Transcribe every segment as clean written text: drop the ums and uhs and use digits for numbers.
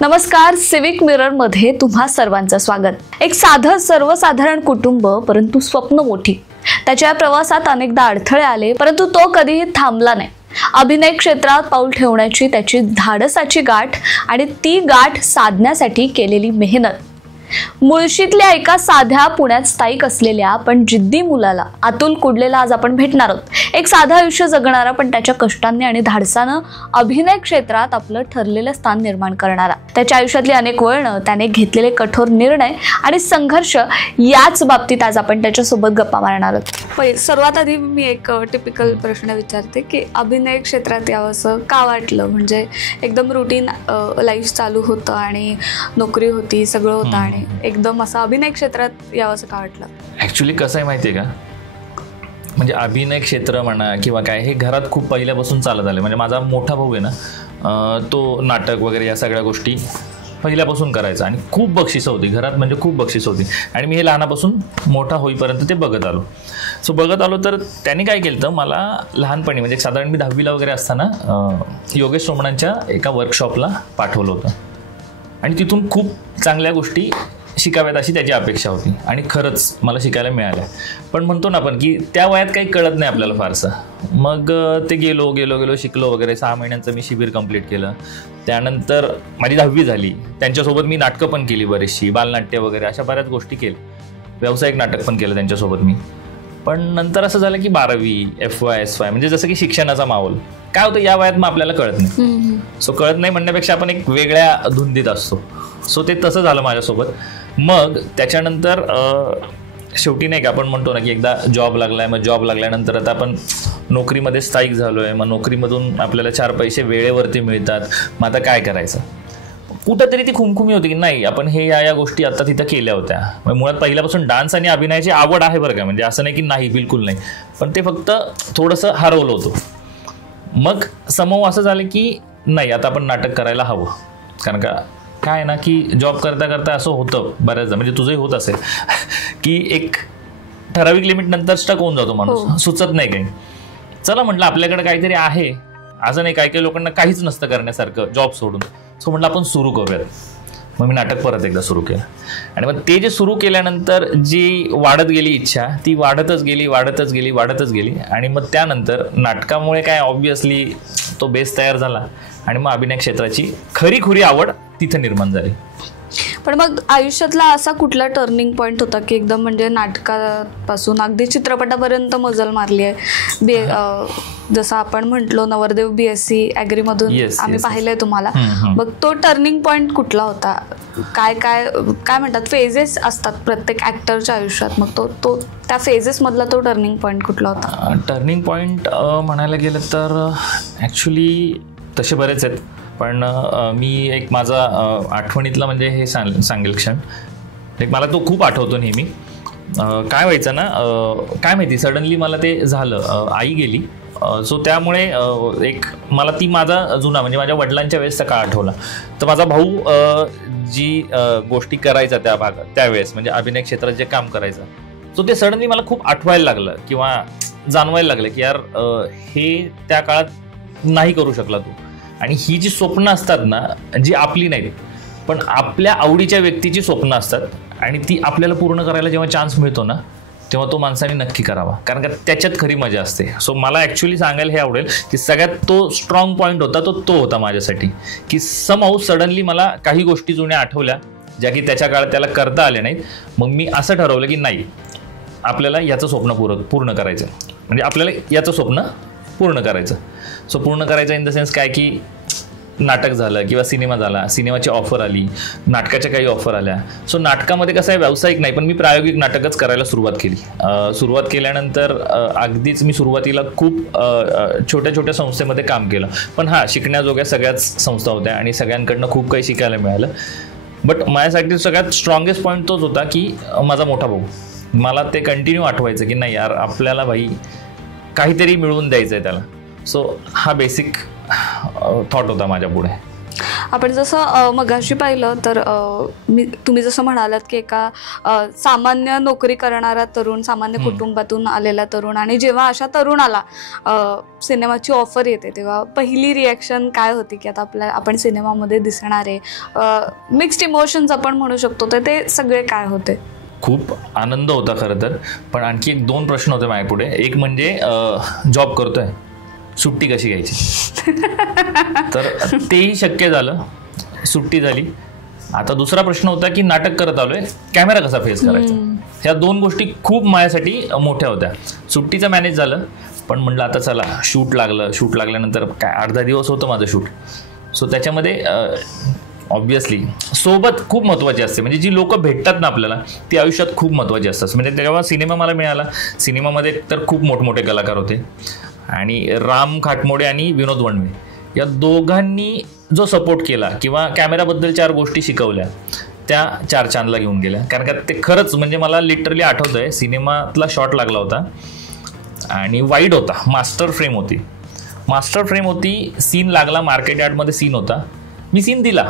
नमस्कार, civic mirror मध्ये तुम्हा सर्वांचं स्वागत. एक साधं सर्वसाधारण कुटुंब, परंतु स्वप्न मोठी. त्याच्या प्रवासात अनेकदा अडथळे आले, परंतु तो कधीही थांबला नाही. अभिनय क्षेत्रात पाऊल ठेवण्याची त्याची धाडसाची गाठ आणि ती गाठ साधण्यासाठी केलेली मेहनत. मुळशीतल्या एका साध्या पुण्यात स्थायिक असलेल्या पण जिद्दी मुलाला अतुल कुडलेला आज आपण भेटणार आहोत. एक साधं आयुष्य जगणारा पण त्याच्या कष्टांनी आणि धाडसानं अभिनय क्षेत्रात आपलं ठरलेलं स्थान निर्माण करणारा. त्याच्या आयुष्यातली अनेक वळणं, त्याने घेतलेले कठोर निर्णय आणि संघर्ष याच बाबतीत आज आपण त्याच्यासोबत गप्पा मारणार आहोत. सर्वात आधी मी एक टिपिकल प्रश्न विचारते की अभिनय क्षेत्रात यावंसं का वाटलं? म्हणजे एकदम रुटीन लाईफ चालू होतं आणि नोकरी होती, सगळं होतं आणि एकदम असं अभिनय क्षेत्रात यावंसं का वाटलं? ॲक्च्युली कसं आहे माहिती आहे का, म्हणजे अभिनय क्षेत्र म्हणा किंवा काय, हे घरात खूप पहिल्यापासून चालत आलं. म्हणजे माझा मोठा भाऊ आहे ना, तो नाटक वगैरे या सगळ्या गोष्टी पहिल्यापासून करायचा आणि खूप बक्षिसं होती घरात, म्हणजे खूप बक्षिसं होती. आणि मी हे लहानापासून मोठा होईपर्यंत ते बघत आलो. बघत आलो तर त्यांनी काय केलं तर मला लहानपणी, म्हणजे साधारण मी 10वीला वगैरे असताना योगेश सोमणांच्या एका वर्कशॉपला पाठवलं होतं आणि तिथून खूप चांगल्या गोष्टी शिकाव्यात अशी त्याची अपेक्षा होती आणि खरंच मला शिकायला मिळाल्या. पण म्हणतो ना आपण की त्या वयात काही कळत नाही आपल्याला फारसं. मग ते गेलो शिकलो वगैरे. 6 महिन्यांचं मी शिबिर कंप्लीट केलं. त्यानंतर माझी 10वी झाली. त्यांच्यासोबत मी नाटकं पण केली बरीचशी, बालनाट्य वगैरे अशा बऱ्याच गोष्टी केल्या. व्यावसायिक नाटक पण केलं त्यांच्यासोबत मी. पण नंतर असं झालं की 12वी FY SY म्हणजे जसं की शिक्षणाचा माहोल काय होतं या वयात, मग आपल्याला कळत नाही. कळत नाही म्हणण्यापेक्षा आपण एक वेगळ्या धुंदीत असतो. ते तसं झालं माझ्यासोबत. मग त्याच्यानंतर शेवटी नाही का आपण म्हणतो ना की एकदा जॉब लागलाय, मग जॉब लागल्यानंतर आता आपण नोकरीमध्ये स्थायिक झालोय. मग नोकरीमधून आपल्याला 4 पैसे वेळेवरती मिळतात. मग आता काय करायचं? कुठंतरी ती खुमखुमी होती की नाही आपण हे या गोष्टी आता तिथं केल्या होत्या. मुळात पहिल्यापासून डान्स आणि अभिनयाची आवड आहे बरं का, म्हणजे असं नाही की नाही, बिलकुल नाही. पण ते फक्त थोडंसं हरवलं होतं. मग समूह असं झालं की नाही आता आपण नाटक करायला हवं. कारण का काय ना की जॉब करता करता असं होतं बऱ्याचदा, म्हणजे तुझंही होत असेल की एक ठराविक लिमिट नंतर स्टक होऊन जातो माणूस, सुचत नाही काही. चला म्हटलं आपल्याकडे काहीतरी आहे. असं नाही, काही लोकांना काहीच नसतं करण्यासारखं जॉब सोडून. म्हटलं आपण सुरू करूयात. मग मी नाटक परत एकदा सुरू केलं आणि मग ते जे सुरू केल्यानंतर जी वाढत गेली इच्छा, ती वाढतच गेली. आणि मग त्यानंतर नाटकामुळे काय ऑब्व्हियसली तो बेस तयार झाला आणि मग अभिनय क्षेत्राची खरी आवड तिथं निर्माण झाली. पण मग आयुष्यातला असा कुठला टर्निंग पॉईंट होता की एकदम म्हणजे नाटकापासून अगदी चित्रपटापर्यंत मजल मारली आहे? जसं आपण म्हटलो नवरदेव BSc ॲग्री मधून आम्ही पाहिलंय तुम्हाला. मग तो टर्निंग पॉईंट कुठला होता? काय म्हणतात, फेजेस असतात प्रत्येक ऍक्टरच्या आयुष्यात. मग तो त्या फेजेस मधला तो टर्निंग पॉईंट कुठला होता? टर्निंग पॉईंट म्हणायला गेलं तर ॲक्च्युली तसे बरेच आहेत. पण मी एक माझा आठवणीतला म्हणजे हे सांगेल क्षण. एक मला तो खूप आठवतो नेहमी. काय व्हायचं ना, काय माहिती सडनली मला ते झालं. आई गेली. त्यामुळे एक मला ती माझा जुना म्हणजे माझ्या वडिलांच्या वेळेसचा काळ आठवला. तर माझा भाऊ जी गोष्टी करायचा त्या भागात त्यावेळेस, म्हणजे अभिनय क्षेत्रात जे काम करायचं, ते सडनली मला खूप आठवायला लागलं किंवा जाणवायला लागलं की यार हे त्या काळात नाही करू शकला तू. आणि ही जी स्वप्न असतात ना, जी आपली नाहीत पण आपल्या आवडीच्या व्यक्तीची स्वप्न असतात आणि ती आपल्याला पूर्ण करायला जेव्हा चान्स मिळतो ना, तेव्हा तो माणसाने नक्की करावा. कारण का त्याच्यात खरी मजा असते. मला ॲक्च्युली सांगायला हे आवडेल की सगळ्यात तो स्ट्रॉंग पॉईंट होता तो होता माझ्यासाठी की समहाऊ सडनली मला काही गोष्टी जुन्या आठवल्या ज्या की त्याच्या काळात त्याला करता आल्या नाहीत. मग मी असं ठरवलं की नाही, आपल्याला याचं स्वप्न पूर्ण करायचं, म्हणजे आपल्याला याचं स्वप्न पूर्ण करायचं. पूर्ण करायचं इन द सेन्स काय की नाटक झालं किंवा सिनेमा झाला, सिनेमाची ऑफर आली, नाटकाच्या काही ऑफर आल्या. नाटकामध्ये कसं आहे, व्यावसायिक नाही पण मी प्रायोगिक नाटकच करायला सुरुवात केली. सुरुवात केल्यानंतर अगदीच मी सुरुवातीला खूप छोट्या संस्थेमध्ये काम केलं. पण शिकण्याजोग्या सगळ्याच संस्था होत्या आणि सगळ्यांकडनं खूप काही शिकायला मिळालं. बट माझ्यासाठी सगळ्यात स्ट्रॉंगेस्ट पॉईंट तोच होता की माझा मोठा भाऊ. मला ते कंटिन्यू आठवायचं की नाही यार आपल्याला भाई काहीतरी मिळवून द्यायचं आहे त्याला. हा बेसिक थॉट होता माझ्या पुढे. आपण जसं मगाशी पाहिलं तर तुम्ही जसं म्हणालात की एका सामान्य नोकरी करणारा तरुण, सामान्य कुटुंबातून आलेला तरुण, आणि जेव्हा अशा तरुणाला सिनेमाची ऑफर येते तेव्हा पहिली रिॲक्शन काय होती की आता आपण सिनेमामध्ये दिसणारे मिक्स्ड इमोशन्स आपण म्हणू शकतो, तर ते सगळे काय होते? खूप आनंद होता खरं तर, पण आणखी 2 प्रश्न होते माझ्यापुढे. एक म्हणजे जॉब करतोय, सुट्टी कशी घ्यायची, तर तेही शक्य झालं, सुट्टी झाली. आता दुसरा प्रश्न होता की नाटक करत आलोय, कॅमेरा कसा फेस करायचा. ह्या 2 गोष्टी खूप माझ्यासाठी मोठ्या होत्या. सुट्टीचं मॅनेज झालं, पण म्हटलं आता चला शूट लागलं. शूट लागल्यानंतर काय 8-10 दिवस होतं माझं शूट. सो त्याच्यामध्ये ऑब्व्हियसली सोबत खूप महत्त्वाची असते. म्हणजे जी लोक भेटतात ना आपल्याला, ती आयुष्यात खूप महत्त्वाची असतात. म्हणजे तेव्हा सिनेमा मला मिळाला. सिनेमामध्ये तर खूप मोठमोठे कलाकार होते, आणि राम खाटमोडे आणि विनोद वणवे या दोघांनी जो सपोर्ट केला किंवा कॅमेराबद्दल 4 गोष्टी शिकवल्या, त्या 4 चांदला घेऊन गेल्या. कारण का ते खरंच म्हणजे मला लिटरली आठवतंय, सिनेमातला शॉट लागला होता आणि वाईड होता, मास्टर फ्रेम होती. सीन लागला, मार्केट यार्डमध्ये सीन होता. मी सीन दिला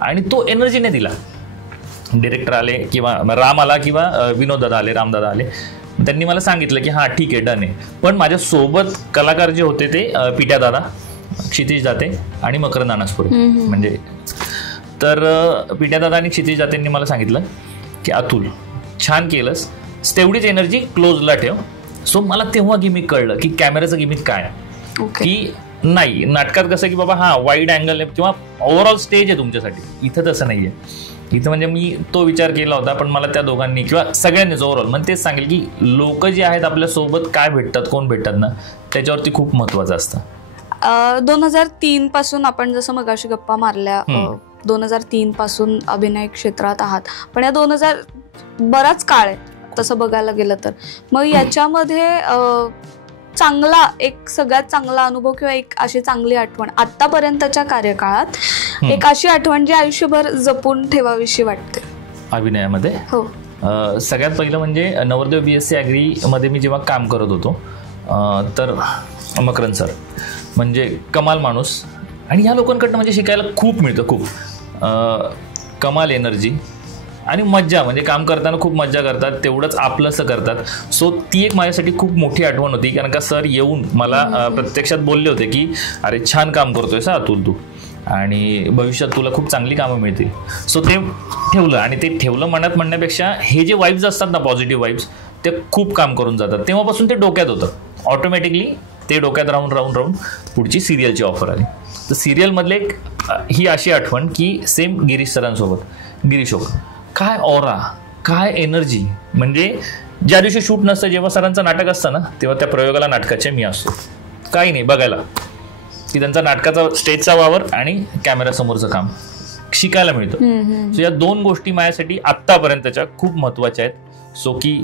आणि तो एनर्जीने दिला. डिरेक्टर आले किंवा राम आला किंवा विनोद दादा आले, रामदादा आले, त्यांनी मला सांगितलं की हां ठीक आहे, डन आहे. पण माझ्यासोबत कलाकार जे होते ते पिट्या दादा, क्षितिज दाते आणि मकरंद अनासपुरे. म्हणजे तर पिट्या दादा आणि क्षितिज दातेंनी मला सांगितलं की अतुल छान केलंस, तेवढीच एनर्जी क्लोजला ठेव. सो मला तेव्हा गिमिक कळलं की कॅमेराचं गिमिक काय आहे. की नाही, नाटकात कसं की बाबा हां वाईड अँगल आहे किंवा ओव्हरऑल स्टेज आहे तुमच्यासाठी, इथं तसं नाही आहे. इथं म्हणजे मी तो विचार केला होता, पण मला त्या दोघांनी किंवा सगळ्यांनीच ओव्हरऑल म्हणजे तेच सांगेल की लोक जे आहेत आपल्यासोबत काय भेटतात, कोण भेटतात ना, त्याच्यावरती खूप महत्त्वाचं असतं. 2003 पासून आपण जसं मगाशी गप्पा मारल्या, 2003 पासून अभिनय क्षेत्रात आहात, पण या 2000 बराच काळ आहे तसं बघायला गेलं तर. मग याच्यामध्ये चांगला एक सगळ्यात चांगला अनुभव किंवा एक अशी चांगली आठवण आतापर्यंतच्या कार्यकाळात, एक अशी आठवण जी आयुष्यभर जपून ठेवावीशी वाटते अभिनयामध्ये? हो. सगळ्यात पहिलं म्हणजे नवरदेव BSc ॲग्रीमध्ये मी जेव्हा काम करत होतो, तर मकरंद सर म्हणजे कमाल माणूस, आणि ह्या लोकांकडनं म्हणजे शिकायला खूप मिळतं. खूप कमाल एनर्जी आणि मज्जा, म्हणजे काम करताना खूप मज्जा करतात, तेवढंच आपलंसं करतात. सो ती एक माझ्यासाठी खूप मोठी आठवण होती. कारण का सर येऊन मला प्रत्यक्षात बोलले होते की अरे छान काम करतोय सा अतुल तू, आणि भविष्यात तुला खूप चांगली कामं मिळतील. सो ते ठेवलं, आणि ते ठेवलं मनात म्हणण्यापेक्षा हे जे वाईब्स असतात ना, पॉझिटिव्ह वाईब्स, ते खूप काम करून जातात. तेव्हापासून ते डोक्यात होतं, ऑटोमॅटिकली ते डोक्यात राहून पुढची सिरियलची ऑफर आली. तर सिरियलमधले एक ही अशी आठवण की सेम गिरीश सरांसोबत, गिरीश काय ऑरा, काय एनर्जी. म्हणजे ज्या दिवशी शूट नसतं, जेव्हा सरांचं नाटक असतं ना, तेव्हा त्या प्रयोगाला नाटकाचे मी असतो, काही नाही बघायला, की त्यांचा नाटकाचा स्टेजचा वावर आणि कॅमेरासमोरचं काम शिकायला मिळतं. सो या 2 गोष्टी माझ्यासाठी आत्तापर्यंतच्या खूप महत्त्वाच्या आहेत. सो की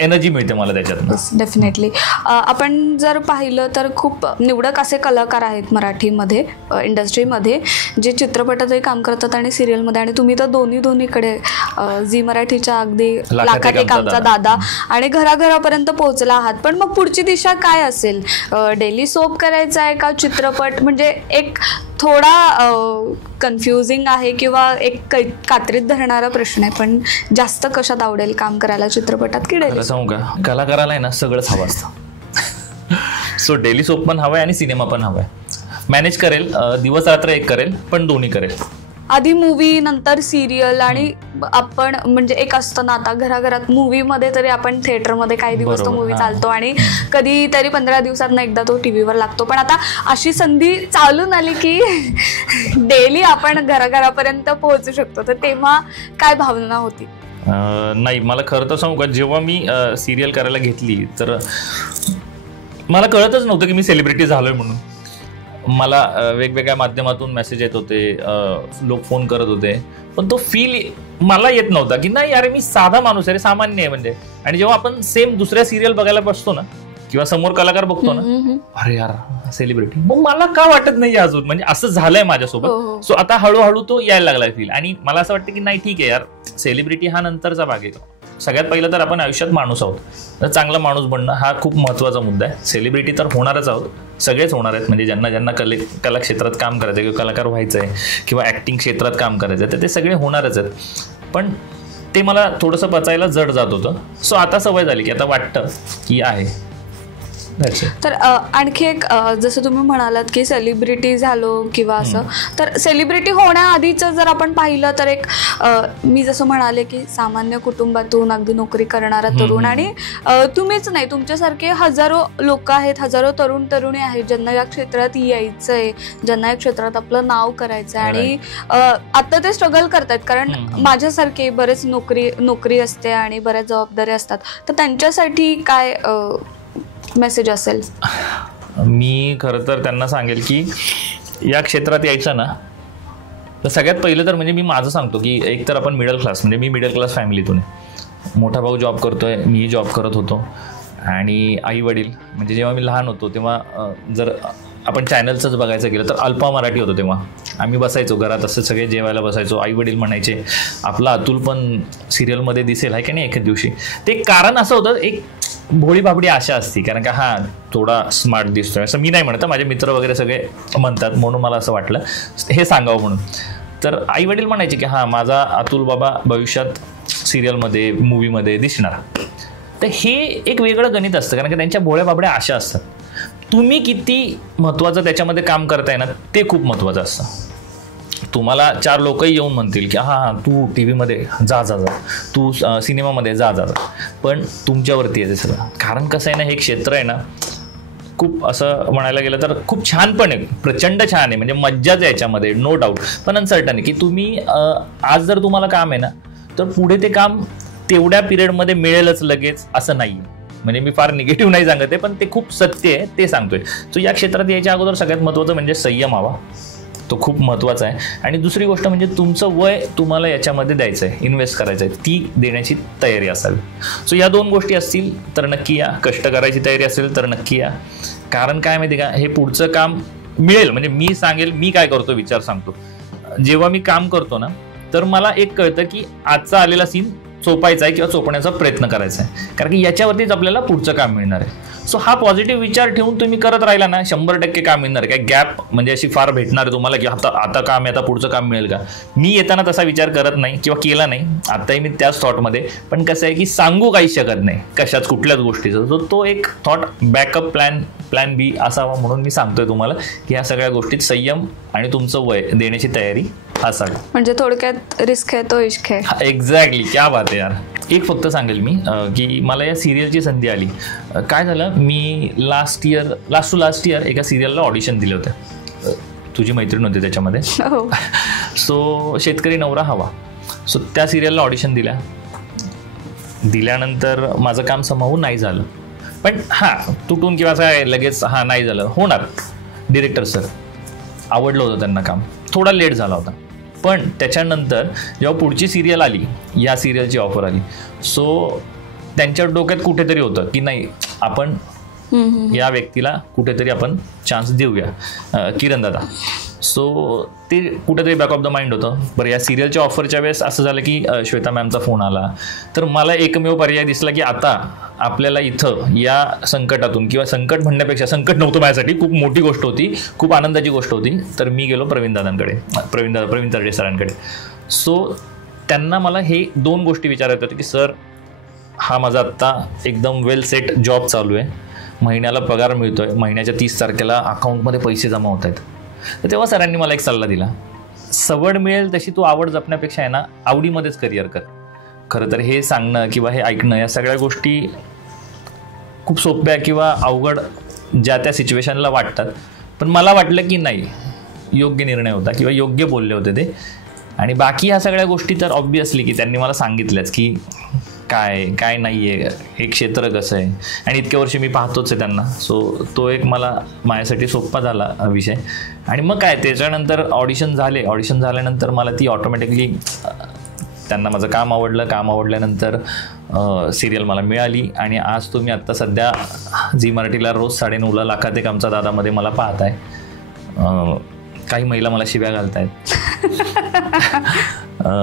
एनर्जी मिळते मला त्याच्यात. डेफिनेटली. आपण जर पाहिलं तर खूप निवडक असे कलाकार आहेत मराठीमध्ये, इंडस्ट्रीमध्ये, जे चित्रपटातही काम करतात आणि सिरियलमध्ये, आणि तुम्ही तर दोन्हीकडे झी मराठीच्या अगदी लाखात एक आमचा दादा आणि घराघरापर्यंत पोहोचला आहात. पण मग पुढची दिशा काय असेल? डेली सोप करायचा आहे का चित्रपट? म्हणजे एक थोडा कन्फ्युजिंग आहे किंवा एक कात्रीत धरणारा प्रश्न आहे, पण जास्त कशात आवडेल काम करायला, चित्रपटात की डेली? सांगू का, कलाकाराला आहे ना सगळंच हवं असतं. सो डेली सोप पण हवाय आणि सिनेमा पण हवाय. मॅनेज करेल, दिवस रात्र एक करेल, पण दोन्ही करेल. आधी मूवी, नंतर सिरियल, आणि आपण म्हणजे एक असतं ना, आता घराघरात मूवीमध्ये तरी आपण थिएटरमध्ये काही दिवस तो मूवी चालतो आणि कधी तरी 15 दिवसांना एकदा तो टीव्हीवर लागतो. पण आता अशी संधी चालून आली की डेली आपण घराघरापर्यंत पोहोचू शकतो. तर तेव्हा काय भावना होती? नाही, मला खरं तर सांगू का, जेव्हा मी सिरियल करायला घेतली तर मला कळतच नव्हतं की मी सेलिब्रिटी झालोय म्हणून. मला वेगवेगळ्या माध्यमातून मेसेज येत होते, लोक फोन करत होते, पण तो फील मला येत नव्हता की नाही अरे मी साधा माणूस आहे, सामान्य आहे म्हणजे. आणि जेव्हा आपण सेम दुसऱ्या सिरियल बघायला बसतो ना, किंवा समोर कलाकार बघतो ना, अरे यार सेलिब्रिटी, मग मला का वाटत नाही अजून, म्हणजे असं झालंय माझ्यासोबत. सो आता हळूहळू तो यायला लागलाय फील, आणि मला असं वाटतं की नाही ठीक आहे यार, सेलिब्रिटी हा नंतरचा भाग आहे. सगळ्यात पहिलं तर आपण आयुष्यात माणूस आहोत, तर चांगला माणूस बनणं हा खूप महत्त्वाचा मुद्दा आहे. सेलिब्रिटी तर होणारच आहोत, सगळेच होणार आहेत. म्हणजे ज्यांना ज्यांना कला क्षेत्रात काम करायचं आहे किंवा कलाकार व्हायचं आहे किंवा ॲक्टिंग क्षेत्रात काम करायचं आहे तर ते सगळे होणारच आहेत. पण ते मला थोडंसं पचायला जड जात होतं. सो आता सवय झाली की आता वाटतं की आहे. तर आणखी एक जसं तुम्ही म्हणालात की सेलिब्रिटी झालो किंवा असं, तर सेलिब्रिटी होण्याआधीचं जर आपण पाहिलं तर एक मी जसं म्हणाले की सामान्य कुटुंबातून अगदी नोकरी करणारा तरुण, आणि तुम्हीच नाही, तुमच्यासारखे हजारो लोक आहेत, हजारो तरुण तरुणी आहेत ज्यांना या क्षेत्रात यायचं आहे, ज्यांना या क्षेत्रात आपलं नाव करायचं आहे आणि आता ते स्ट्रगल करतात. कारण माझ्यासारखे बरेच नोकरी असते आणि बऱ्याच जबाबदाऱ्या असतात. तर त्यांच्यासाठी काय मेसेज असेल? मी खरं तर त्यांना सांगेल की या क्षेत्रात यायचं ना तर सगळ्यात पहिलं तर म्हणजे मी माझं सांगतो की एक तर आपण मिडल क्लास, म्हणजे मी मिडल क्लास फॅमिलीतून आहे. मोठा भाऊ जॉब करतोय, मीही जॉब करत होतो आणि आई वडील म्हणजे जेव्हा मी लहान होतो तेव्हा जर आपण चॅनलचंच बघायचं गेलं तर अल्पा मराठी होतं. तेव्हा आम्ही बसायचो घरात, असं सगळे जेवायला बसायचो. आई वडील म्हणायचे आपला अतुल पण सिरियलमध्ये दिसेल आहे की नाही एखाद दिवशी. ते कारण असं होतं, एक भोळी बाबडी आशा असती, कारण का हा थोडा स्मार्ट दिसतोय असं मी नाही म्हणत, माझे मित्र वगैरे सगळे म्हणतात म्हणून मला असं वाटलं हे सांगावं म्हणून. तर आई वडील म्हणायचे की हां माझा अतुल बाबा भविष्यात सिरियलमध्ये मूवीमध्ये दिसणार. तर हे एक वेगळं गणित असतं, कारण की त्यांच्या भोळ्या बाबड्या आशा असतात. तुम्ही किती महत्त्वाचं त्याच्यामध्ये काम करताय ना ते खूप महत्त्वाचं असतं. तुम्हाला 4 लोकही येऊन म्हणतील की हां तू टी व्हीमध्ये जा, तू सिनेमामध्ये जा, पण तुमच्यावरती आहे ते सगळं. कारण कसं आहे ना, हे क्षेत्र आहे ना खूप असं म्हणायला गेलं तर खूप छान पण आहे, प्रचंड छान आहे, म्हणजे मज्जाच आहे याच्यामध्ये, नो डाऊट. पण अनसर्टन आहे की तुम्ही आज जर तुम्हाला काम आहे ना तर पुढे ते काम तेवढ्या पिरियडमध्ये मिळेलच लगेच असं नाही. म्हणजे मी फार निगेटिव्ह नाही सांगत आहे, पण ते खूप सत्य आहे ते सांगतोय. सो या क्षेत्रात यायच्या अगोदर सगळ्यात महत्त्वाचं म्हणजे संयम हवा, तो खूप महत्त्वाचा आहे. आणि दुसरी गोष्ट म्हणजे तुमचं वय तुम्हाला याच्यामध्ये द्यायचं आहे, इन्व्हेस्ट करायचं आहे, ती देण्याची तयारी असावी. सो या 2 गोष्टी असतील तर नक्की या. कष्ट करायची तयारी असेल तर नक्की या. कारण काय माहिती का, हे पुढचं काम मिळेल. म्हणजे मी सांगेल मी काय करतो विचार सांगतो. जेव्हा मी काम करतो ना तर मला एक कळतं की आजचा आलेला सीन चोपायचा आहे किंवा चोपण्याचा प्रयत्न करायचा आहे, कारण की याच्यावरतीच आपल्याला पुढचं काम मिळणार आहे. सो हा पॉझिटिव्ह विचार ठेवून तुम्ही करत राहिला ना 100% काम मिळणार आहे. काय गॅप म्हणजे अशी फार भेटणार आहे तुम्हाला की आता काम आहे, आता पुढचं काम मिळेल का? मी येताना तसा विचार करत नाही किंवा केला नाही, आताही मी त्याच थॉटमध्ये. पण कसं आहे की सांगू काही शकत नाही कशाच कुठल्याच गोष्टीचं. तो एक थॉट बॅकअप प्लॅन बी असावा म्हणून मी सांगतोय तुम्हाला की ह्या सगळ्या गोष्टीत संयम आणि तुमचं वय देण्याची तयारी असावी. म्हणजे थोडक्यात रिस्क आहे तो इश्क आहे. एक्झॅक्टली, क्या बात आहे यार. एक फक्त सांगेल मी की मला या सिरियलची संधी आली. काय झालं, मी लास्ट टू लास्ट इयर एका सिरियलला ऑडिशन दिले होते. तुझी मैत्रीण होती त्याच्यामध्ये. सो शेतकरी नवरा हवा. सो त्या सिरियलला ऑडिशन दिल्यानंतर माझं काम समावून नाही झालं. पण हां तुटून किंवा काय लगेच नाही झालं, होणार. डिरेक्टर सर आवडलं होतं त्यांना काम, थोडा लेट झाला होता. पण त्याच्यानंतर जेव्हा पुढची सिरियल आली, या सिरियलची ऑफर आली, सो त्यांच्या डोक्यात कुठेतरी होतं की नाही आपण या व्यक्तीला कुठेतरी आपण चान्स देऊया, किरण दादा. सो ते कुठेतरी बॅक ऑफ द माइंड होतं. बरं या सिरियलच्या ऑफरच्या वेळेस असं झालं की श्वेता मॅमचा फोन आला. तर मला एकमेव पर्याय दिसला की आता आपल्याला इथं या संकटातून, किंवा संकट म्हणण्यापेक्षा संकट नव्हतं माझ्यासाठी, खूप मोठी गोष्ट होती, खूप आनंदाची गोष्ट होती. तर मी गेलो प्रवीण तरडे सरांकडे. सो त्यांना मला हे 2 गोष्टी विचारायच्या होत्या की सर हा माझा आत्ता एकदम वेल सेट जॉब चालू आहे, महिन्याला पगार मिळतोय, महिन्याच्या 30 तारखेला अकाउंटमध्ये पैसे जमा होत आहेत. तर तेव्हा सरांनी मला एक सल्ला दिला, सवड मिळेल तशी तू आवड जपण्यापेक्षा आहे ना आवडीमध्येच करिअर कर. खरं तर हे सांगणं किंवा हे ऐकणं या सगळ्या गोष्टी खूप सोप्या किंवा अवघड ज्या त्या सिच्युएशनला वाटतात, पण मला वाटलं की नाही योग्य निर्णय होता किंवा योग्य बोलले होते ते. आणि बाकी ह्या सगळ्या गोष्टी तर ऑब्विसली की त्यांनी मला सांगितल्याच की काय नाही आहे, हे क्षेत्र कसं आहे, आणि इतक्या वर्षी मी पाहतोच आहे त्यांना. सो तो एक माझ्यासाठी सोपा झाला विषय. आणि मग काय त्याच्यानंतर ऑडिशन झाल्यानंतर मला ती ऑटोमॅटिकली त्यांना माझं काम आवडल्यानंतर सिरियल मला मिळाली. आणि आज तुम्ही आत्ता सध्या झी मराठीला रोज 9:30ला लाखात एक आमचा दादामध्ये मला पाहताय. काही महिला मला शिव्या घालतायत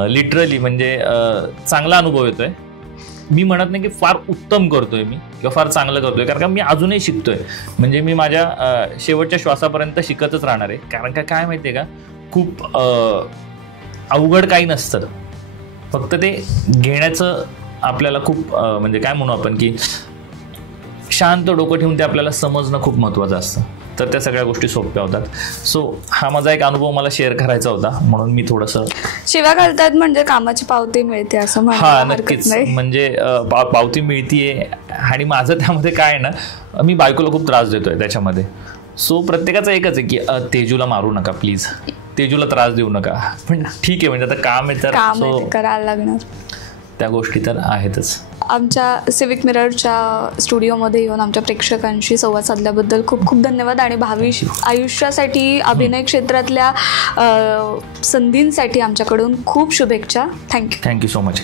लिटरली, म्हणजे चांगला अनुभव येतोय. मी म्हणत नाही की फार उत्तम करतोय मी किंवा फार चांगलं करतोय, कारण का मी अजूनही शिकतोय. म्हणजे मी माझ्या शेवटच्या श्वासापर्यंत शिकतच राहणार आहे. कारण का काय माहिती आहे का, खूप अवघड काही नसतं, फक्त ते घेण्याचं आपल्याला खूप म्हणजे काय म्हणू आपण की शांत डोकं ठेवून ते आपल्याला समजणं खूप महत्त्वाचं असतं. तर त्या सगळ्या गोष्टी सोप्या होतात. सो हा माझा एक अनुभव मला शेअर करायचा होता, म्हणून मी थोडंसं. शिव्या घालतात म्हणजे कामाची पावती मिळते असं हा म्हणायला नक्कीच, हरकत नाही. म्हणजे पावती मिळतीये. आणि माझं त्यामध्ये काय आहे ना, मी बायकोला खूप त्रास देतोय त्याच्यामध्ये. सो प्रत्येकाचं एकच आहे की तेजूला मारू नका प्लीज, तेजूला त्रास देऊ नका. पण ठीक आहे, म्हणजे आता काम आहे तर काम करायला लागणार, त्या गोष्टी तर आहेतच. आमच्या सिविक मिररच्या स्टुडिओमध्ये येऊन आमच्या प्रेक्षकांशी संवाद साधल्याबद्दल खूप खूप धन्यवाद. आणि भावी आयुष्यासाठी अभिनय क्षेत्रातल्या संधींसाठी आमच्याकडून खूप शुभेच्छा. थँक्यू. Thank you so much.